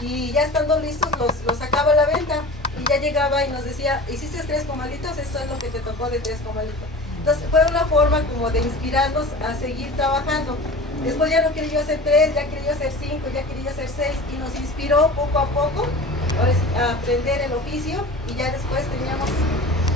y ya estando listos los sacaba a la venta y ya llegaba y nos decía, hiciste 3 comalitos, esto es lo que te tocó de 3 comalitos. Entonces fue una forma como de inspirarnos a seguir trabajando. Después ya no quería yo hacer 3, ya quería yo hacer 5, ya quería yo hacer 6 y nos inspiró poco a poco a aprender el oficio y ya después teníamos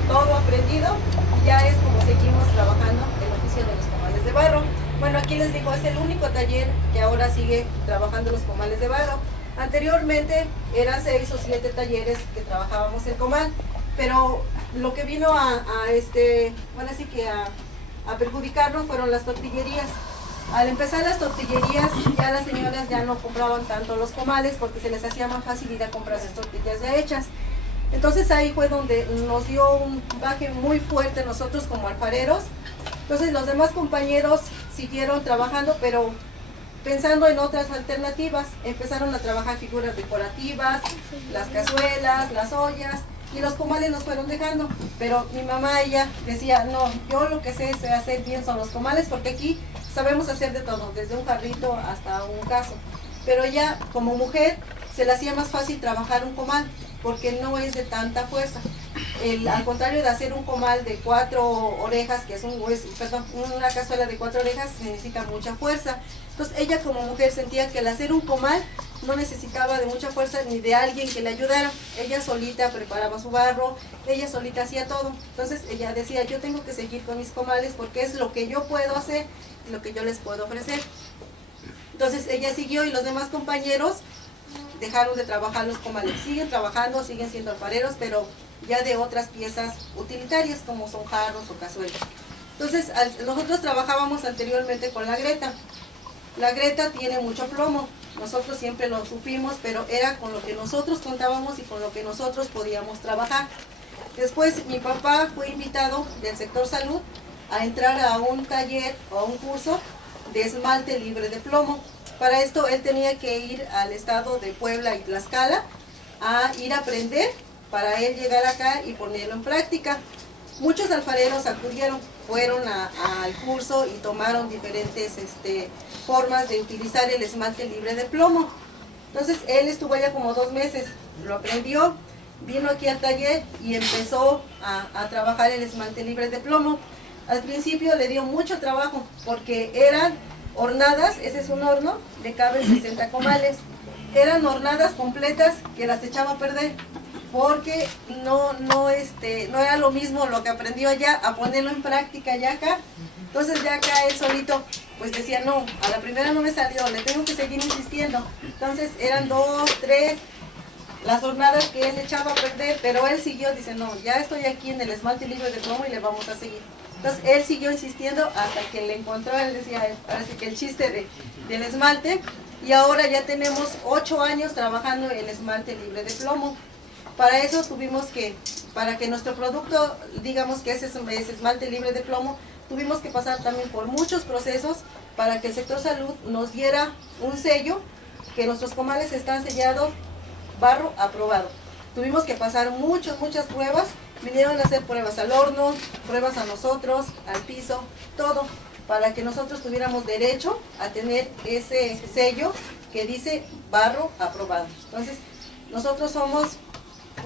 todo aprendido y ya es como seguimos trabajando el oficio de los comales de barro. Bueno, aquí les digo, es el único taller que ahora sigue trabajando los comales de barro. Anteriormente eran 6 o 7 talleres que trabajábamos el comal, pero lo que vino bueno, así que a perjudicarnos fueron las tortillerías. Al empezar las tortillerías, ya las señoras ya no compraban tanto los comales porque se les hacía más fácil ir a comprar sus tortillas ya hechas. Entonces ahí fue donde nos dio un baje muy fuerte nosotros como alfareros. Entonces los demás compañeros siguieron trabajando, pero pensando en otras alternativas. Empezaron a trabajar figuras decorativas, las cazuelas, las ollas, y los comales nos fueron dejando. Pero mi mamá, ella decía, no, yo lo que sé hacer bien son los comales, porque aquí sabemos hacer de todo, desde un jarrito hasta un caso. Pero ella, como mujer, se le hacía más fácil trabajar un comal, porque no es de tanta fuerza. Al contrario de hacer un comal de 4 orejas, que es una cazuela de 4 orejas, se necesita mucha fuerza. Entonces ella como mujer sentía que al hacer un comal no necesitaba de mucha fuerza ni de alguien que le ayudara. Ella solita preparaba su barro, ella solita hacía todo. Entonces ella decía, yo tengo que seguir con mis comales porque es lo que yo puedo hacer y lo que yo les puedo ofrecer. Entonces ella siguió y los demás compañeros dejaron de trabajar los comales. Siguen trabajando, siguen siendo alfareros, pero ya de otras piezas utilitarias como son jarros o cazuelas. Entonces nosotros trabajábamos anteriormente con la greta. La greta tiene mucho plomo, nosotros siempre lo supimos, pero era con lo que nosotros contábamos y con lo que nosotros podíamos trabajar. Después mi papá fue invitado del sector salud a entrar a un taller o a un curso de esmalte libre de plomo. Para esto él tenía que ir al estado de Puebla y Tlaxcala a ir a aprender para él llegar acá y ponerlo en práctica. Muchos alfareros acudieron, fueron al curso y tomaron diferentes formas de utilizar el esmalte libre de plomo. Entonces él estuvo allá como 2 meses, lo aprendió, vino aquí al taller y empezó a trabajar el esmalte libre de plomo. Al principio le dio mucho trabajo porque eran hornadas, ese es un horno de caben 60 comales. Eran hornadas completas que las echaba a perder porque no era lo mismo lo que aprendió allá a ponerlo en práctica ya acá. Entonces ya acá él solito pues decía, no, a la primera no me salió, le tengo que seguir insistiendo. Entonces eran 2, 3 las hornadas que él echaba a perder, pero él siguió, dice, no, ya estoy aquí en el esmalte libre de plomo y le vamos a seguir. Entonces él siguió insistiendo hasta que le encontró, él decía, parece que el chiste del esmalte, y ahora ya tenemos 8 años trabajando el esmalte libre de plomo. Para eso tuvimos que, para que nuestro producto, digamos que ese esmalte libre de plomo, tuvimos que pasar también por muchos procesos para que el sector salud nos diera un sello, que nuestros comales están sellados, barro aprobado. Tuvimos que pasar muchas pruebas, vinieron a hacer pruebas al horno, pruebas a nosotros, al piso, todo, para que nosotros tuviéramos derecho a tener ese sello que dice barro aprobado. Entonces, nosotros somos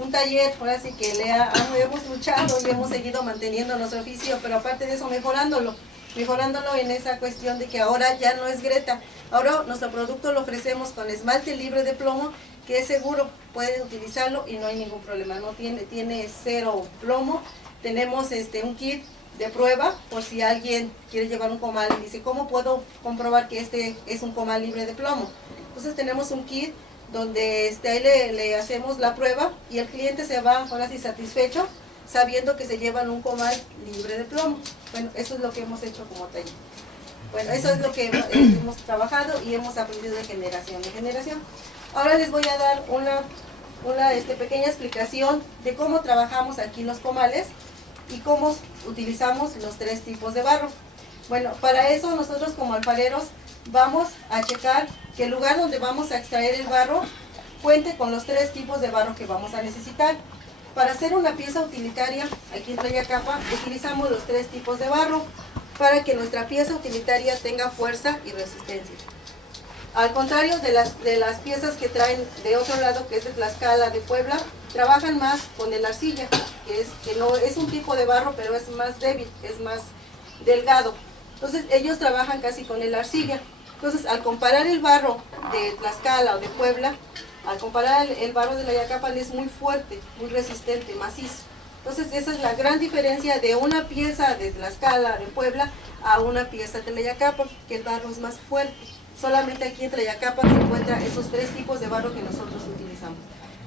un taller, ahora sí que hemos luchado y hemos seguido manteniendo nuestro oficio, pero aparte de eso mejorándolo en esa cuestión de que ahora ya no es greta. Ahora nuestro producto lo ofrecemos con esmalte libre de plomo, que es seguro, pueden utilizarlo y no hay ningún problema, no tiene 0 plomo. Tenemos un kit de prueba por si alguien quiere llevar un comal y dice, ¿cómo puedo comprobar que este es un comal libre de plomo? Entonces tenemos un kit donde ahí le hacemos la prueba y el cliente se va ahora sí satisfecho, sabiendo que se llevan un comal libre de plomo. Bueno, eso es lo que hemos hecho como taller. Bueno, eso es lo que hemos trabajado y hemos aprendido de generación en generación. Ahora les voy a dar una pequeña explicación de cómo trabajamos aquí los comales y cómo utilizamos los 3 tipos de barro. Bueno, para eso nosotros como alfareros vamos a checar que el lugar donde vamos a extraer el barro cuente con los 3 tipos de barro que vamos a necesitar. Para hacer una pieza utilitaria, aquí en Playa Capa, utilizamos los 3 tipos de barro para que nuestra pieza utilitaria tenga fuerza y resistencia. Al contrario de las piezas que traen de otro lado, que es de Tlaxcala, de Puebla, trabajan más con el arcilla, que no es un tipo de barro, pero es más débil, es más delgado. Entonces ellos trabajan casi con el arcilla. Entonces al comparar el barro de Tlaxcala o de Puebla, al comparar el barro de Tlayacapan es muy fuerte, muy resistente, macizo. Entonces esa es la gran diferencia de una pieza de Tlaxcala, de Puebla, a una pieza de Tlayacapan, que el barro es más fuerte. Solamente aquí en Tlayacapan se encuentran esos tres tipos de barro que nosotros utilizamos.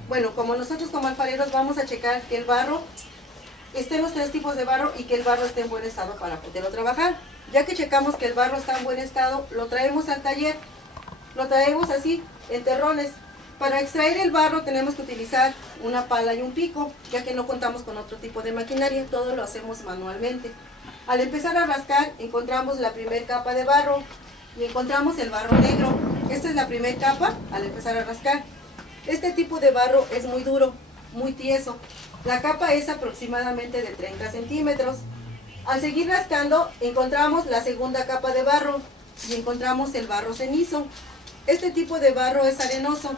Bueno, como nosotros como alfareros vamos a checar que el barro esté en los tres tipos de barro y que el barro esté en buen estado para poderlo trabajar. Ya que checamos que el barro está en buen estado, lo traemos al taller, lo traemos así, en terrones. Para extraer el barro tenemos que utilizar una pala y un pico, ya que no contamos con otro tipo de maquinaria, todo lo hacemos manualmente. Al empezar a rascar encontramos la primera capa de barro y encontramos el barro negro. Esta es la primera capa al empezar a rascar. Este tipo de barro es muy duro, muy tieso. La capa es aproximadamente de 30 centímetros. Al seguir rascando encontramos la segunda capa de barro y encontramos el barro cenizo. Este tipo de barro es arenoso.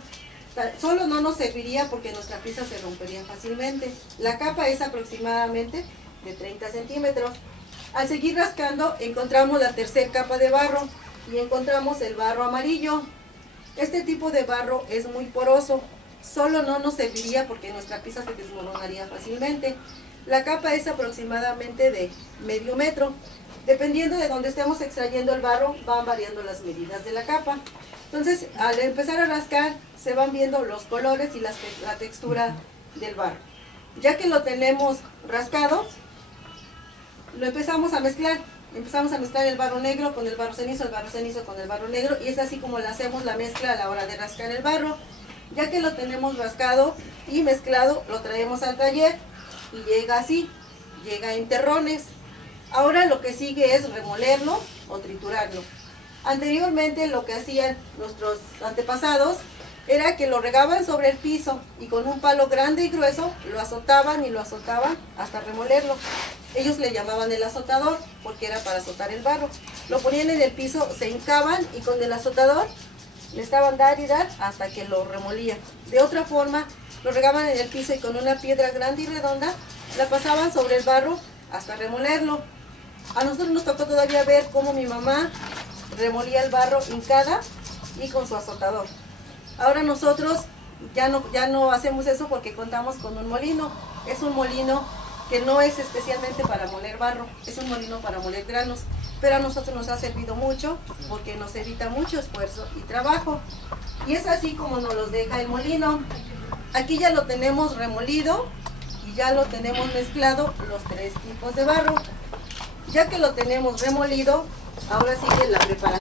Solo no nos serviría porque nuestra pieza se rompería fácilmente. La capa es aproximadamente de 30 centímetros. Al seguir rascando encontramos la tercera capa de barro y encontramos el barro amarillo. Este tipo de barro es muy poroso. Solo no nos serviría porque nuestra pieza se desmoronaría fácilmente. La capa es aproximadamente de medio metro. Dependiendo de donde estemos extrayendo el barro, van variando las medidas de la capa. Entonces, al empezar a rascar, se van viendo los colores y la textura del barro. Ya que lo tenemos rascado, lo empezamos a mezclar. Empezamos a mezclar el barro negro con el barro cenizo con el barro negro, y es así como le hacemos la mezcla a la hora de rascar el barro. Ya que lo tenemos rascado y mezclado, lo traemos al taller y llega así, llega en terrones. Ahora lo que sigue es remolerlo o triturarlo. Anteriormente lo que hacían nuestros antepasados era que lo regaban sobre el piso y con un palo grande y grueso lo azotaban y lo azotaban hasta remolerlo. Ellos le llamaban el azotador porque era para azotar el barro. Lo ponían en el piso, se hincaban y con el azotador le estaban dar y dar hasta que lo remolían. De otra forma, lo regaban en el piso y con una piedra grande y redonda la pasaban sobre el barro hasta remolerlo. A nosotros nos tocó todavía ver cómo mi mamá remolía el barro hincada y con su azotador. Ahora nosotros ya no hacemos eso porque contamos con un molino. Es un molino que no es especialmente para moler barro, es un molino para moler granos, pero a nosotros nos ha servido mucho porque nos evita mucho esfuerzo y trabajo. Y es así como nos los deja el molino. Aquí ya lo tenemos remolido y ya lo tenemos mezclado los tres tipos de barro. Ya que lo tenemos remolido, ahora sigue la preparación.